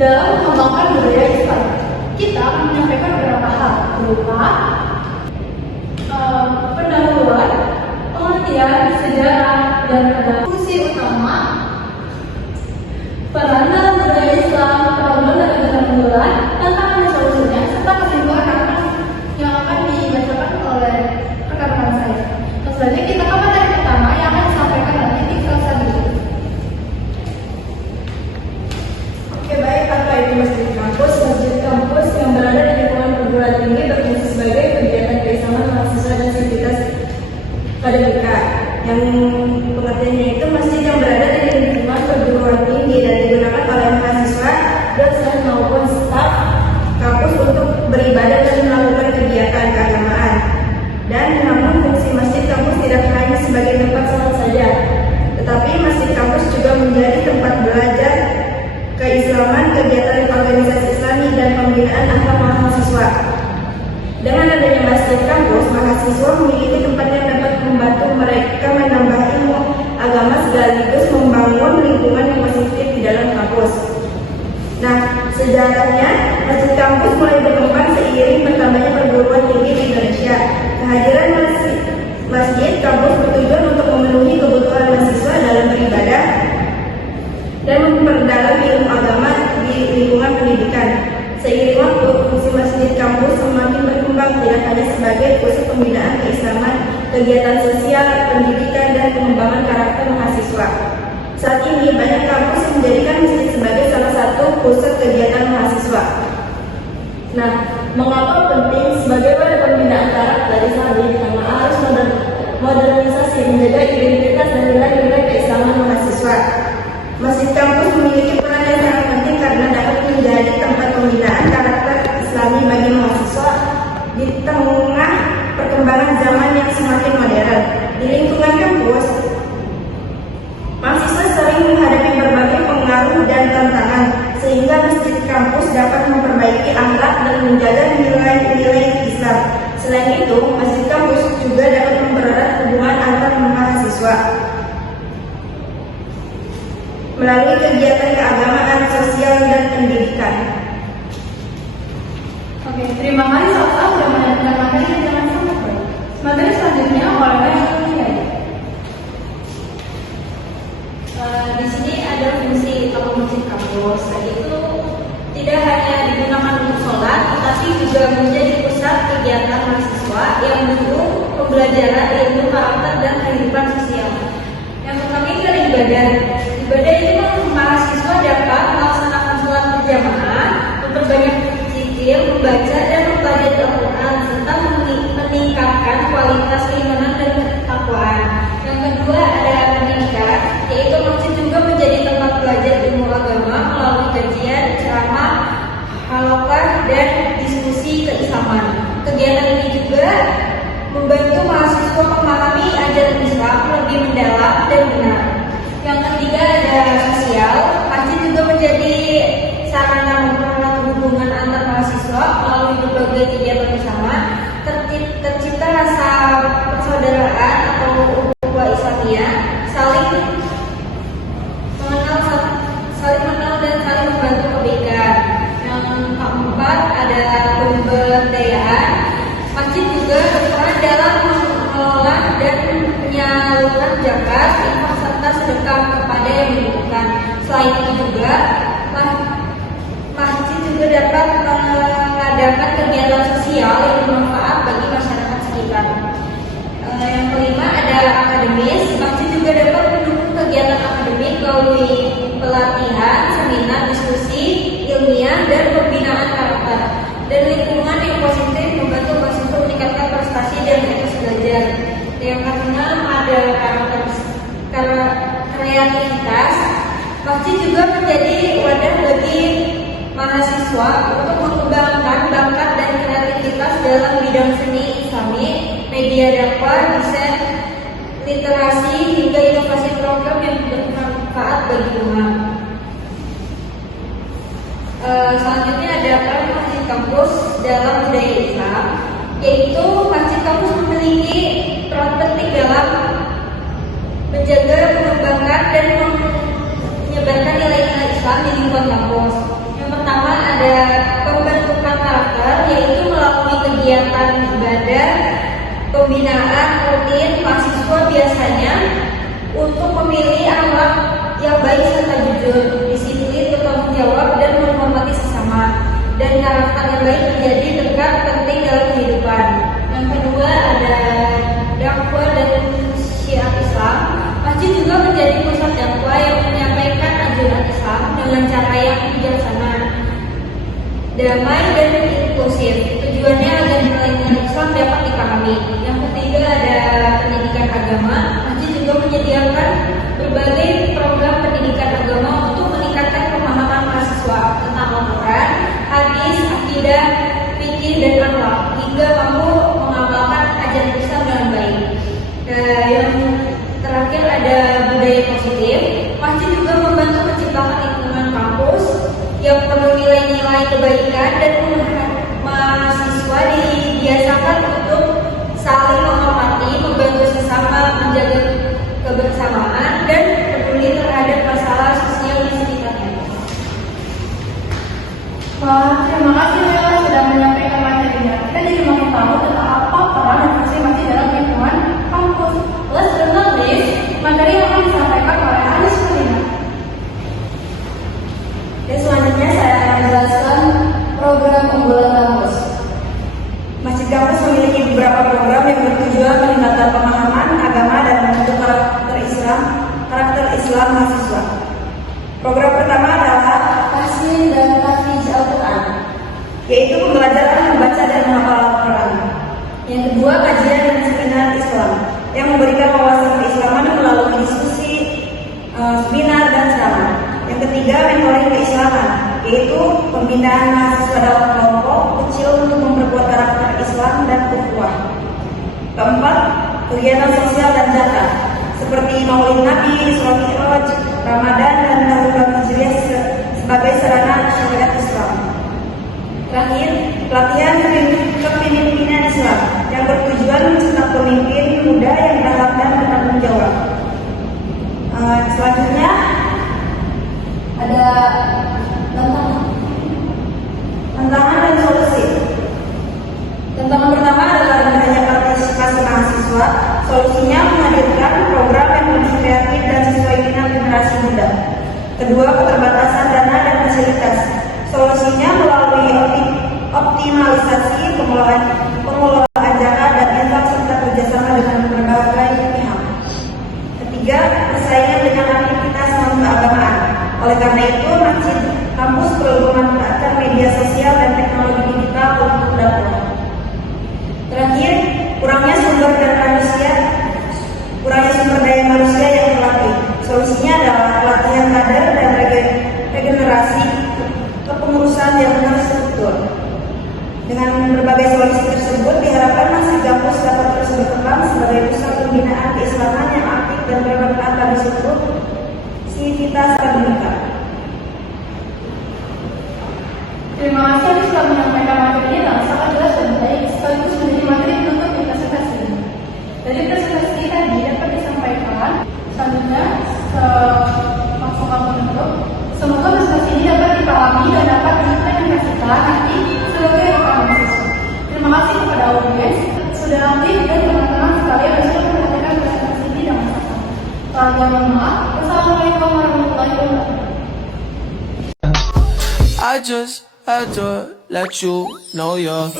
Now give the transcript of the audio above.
dalam mengembangkan budaya Islam. Kita akan menyampaikan beberapa hal berupa pendahuluan, pengertian, sejarah, dan fungsi utama, peran dalam budaya Islam, peradaban dan keterampilan, tantangan dan solusinya, serta kesimpulan yang akan dibacakan oleh rekan-rekan saya. Selanjutnya kita ke materi pertama yang akan disampaikan oleh Tika Sabri. Oke, baik, apa itu masjid kampus? Masjid kampus yang berada di lingkungan perguruan tinggi berfungsi sebagai kegiatan keislaman mahasiswa dan sivitas akademika. Yang pengertiannya itu masjid yang berada di lingkungan perguruan tinggi dan digunakan oleh mahasiswa, dosen maupun staf kampus untuk beribadah dan melakukan kegiatan keagamaan. Dan namun fungsi masjid kampus tidak hanya sebagai tempat sholat saja, tetapi masjid kampus juga menjadi tempat belajar keislaman, kegiatan organisasi Islami, dan pembinaan akhlak mahasiswa. Dengan adanya masjid kampus, mahasiswa memiliki tempat yang dapat membantu mereka menambah ilmu agama sekaligus membangun lingkungan yang positif di dalam kampus. Nah, sejarahnya masjid kampus mulai berkembang seiring bertambahnya perguruan tinggi di Indonesia. Kehadiran masjid kampus bertujuan untuk memenuhi kebutuhan mahasiswa dalam beribadah dan memperdalam ilmu agama di lingkungan pendidikan. Seiring waktu, fungsi masjid kampus semakin berkembang tidak hanya sebagai pusat pembinaan keislaman, kegiatan sosial, pendidikan, dan pengembangan karakter mahasiswa. Saat ini banyak kampus menjadikan masjid sebagai salah satu pusat kegiatan mahasiswa. Nah, mengapa penting sebagai wadah pembinaan karakter Islami karena harus modernisasi menjaga identitas dan nilai-nilai keislaman mahasiswa. Masjid kampus memiliki peran yang sangat penting karena dapat menjadi tempat pembinaan karakter Islami bagi mahasiswa di tengah perkembangan zaman yang semakin modern. Di lingkungan kampus, mahasiswa sering menghadapi berbagai pengaruh dan tantangan, sehingga masjid kampus dapat memperbaiki akhlak dan menjaga nilai-nilai Islam. Selain itu, masjid kampus juga dapat mempererat hubungan antar mahasiswa melalui kegiatan keagamaan, sosial, dan pendidikan. Oke, terima kasih Salsa sudah menyampaikan materi yang sangat baik. Materi selanjutnya oleh di sini ada fungsi utama masjid kampus, yaitu tidak hanya digunakan untuk sholat, tetapi juga menjadi pusat kegiatan mahasiswa yang mendukung pembelajaran ilmu karakter dan kehidupan sosial. Yang pertama ini adalah ibadah. Ibadah itu mahasiswa dapat melaksanakan sholat berjamaah, memperbanyak zikir, membaca dan mempelajari Al-Quran, serta meningkatkan kualitas keimanan dan ketakwaan. Yang kedua ada pendidikan, yaitu masjid juga menjadi tempat belajar ilmu agama melalui kajian, ceramah, halaqah, dan diskusi keislaman. Kegiatan ini juga membantu mahasiswa memahami ajaran Islam lebih mendalam dan benar. Yang ketiga ada sosial, masjid juga menjadi sarana mempererat hubungan antar mahasiswa melalui berbagai kegiatan bersama, tercipta rasa persaudaraan atau ukhuwah Islamiyah, saling mengenal dan saling membantu kebaikan. Yang keempat ada pemberdayaan, masjid juga berperan dalam mengelola dan menyalurkan zakat, infak serta sedekah kepada yang membutuhkan. Selain itu juga masjid juga dapat mengadakan kegiatan sosial yang bermanfaat bagi masyarakat sekitar. Yang kelima ada akademis, masjid juga dapat mendukung kegiatan akademik melalui pelatihan, seminar, diskusi ilmiah, dan pembinaan karakter. Dan lingkungan yang positif membantu mahasiswa meningkatkan prestasi dan etos belajar. Yang keenam ada kreativitas, masjid juga menjadi wadah bagi mahasiswa untuk mengembangkan bakat dan kreativitas dalam bidang seni Islami, media dakwah, desain, literasi, hingga inovasi program yang bermanfaat bagi umat. Selanjutnya ada peran masjid kampus dalam budaya Islam, yaitu masjid kampus memiliki peran penting dalam menjaga, mengembangkan, dan menyebarkan nilai-nilai Islam di lingkungan kampus. Yang pembinaan rutin mahasiswa biasanya untuk memilih akhlak yang baik serta jujur, disiplin, bertanggung jawab, dan menghormati sesama. Dan karakter yang baik menjadi dekat penting dalam kehidupan. Yang kedua ada dakwah dan syiar Islam. Masjid juga menjadi pusat dakwah yang menyampaikan ajaran Islam dengan cara yang bijaksana, damai, dan inklusif. Tujuannya agar nilai-nilai Islam dapat dipahami. Yang ketiga ada pendidikan agama. Masjid juga menyediakan berbagai program pendidikan agama untuk meningkatkan pemahaman mahasiswa tentang Al-Quran, hadis, akidah, fikih, dan akhlak hingga mampu mengamalkan ajaran Islam dengan baik. Yang terakhir ada budaya positif. Masjid juga membantu menciptakan lingkungan kampus yang penuh nilai-nilai kebaikan dan mahasiswa dibiasakan untuk saling menghormati, membantu sesama, menjaga kebersamaan, dan peduli terhadap masalah sosial di sekitarnya. Wah, terima kasih Bella sudah menyampaikan materinya. Kita jadi makin tahu tentang apa peran dan fungsi masjid dalam lingkungan kampus. Last but not least, materi yang akan disampaikan oleh Anis Kulina. Dan selanjutnya saya akan menjelaskan program unggulan kampus. Masjid kampus memiliki beberapa program yang bertujuan meningkatkan pemahaman agama dan membentuk karakter Islam mahasiswa. Program pertama adalah Tasmin dan Tahfiz Al-Quran, yaitu pembelajaran membaca dan menghafal Al-Quran. Yang kedua, kajian dan seminar Islam, yang memberikan wawasan keislaman melalui diskusi, seminar, dan ceramah. Yang ketiga, mentoring keislaman, yaitu pembinaan mahasiswa dalam kelompok kecil untuk memperkuat karakter Islam dan ukhuwah. Keempat, kegiatan sosial dan zakat, seperti Maulid Nabi, Sholat Mi'raj, Ramadan, dan Tahun Hijriah sebagai sarana syariat Islam. Terakhir, pelatihan kepemimpinan Islam yang bertujuan mencetak pemimpin muda yang berakhlak dan bertanggung jawab. Selanjutnya ada tantangan dan solusi. Tantangan pertama adalah rendahnya partisipasi mahasiswa. Solusinya menghadirkan program yang lebih kreatif dan sesuai minat generasi muda. Kedua, keterbatasan dana dan fasilitas. Solusinya melalui optimalisasi pengelolaan zakat dan infak serta kerjasama dengan berbagai pihak. Ketiga, persaingan dengan aktivitas non-keagamaan. Oleh karena itu, masjid kampus perlu memanfaatkan media sosial dan teknologi digital untuk dakwah. Terakhir, kurangnya sumber daya manusia yang terlatih. Solusinya adalah pelatihan kader dan regenerasi kepengurusan yang terstruktur. Dengan berbagai solusi tersebut, diharapkan masjid kampus dapat terus berkembang sebagai pusat pembinaan keislaman yang aktif dan bermanfaat bagi seluruh sivitas akademika. Terima kasih Anis telah menyampaikan materinya dengan sangat jelas dan baik, sekaligus menjadi materi penutup di presentasi ini. Dari presentasi tadi dapat disampaikan, selanjutnya langsung penutup. Semoga presentasi ini dapat dipahami dan dapat diimplementasikan nanti sebagai rekam mahasiswa. Terima kasih kepada audiens sudah aktif dan teman-teman sekalian yang sudah memperhatikan presentasi ini dengan sangat. Mohon maaf. Wassalamualaikum warahmatullahi wabarakatuh. I just had to let you know you're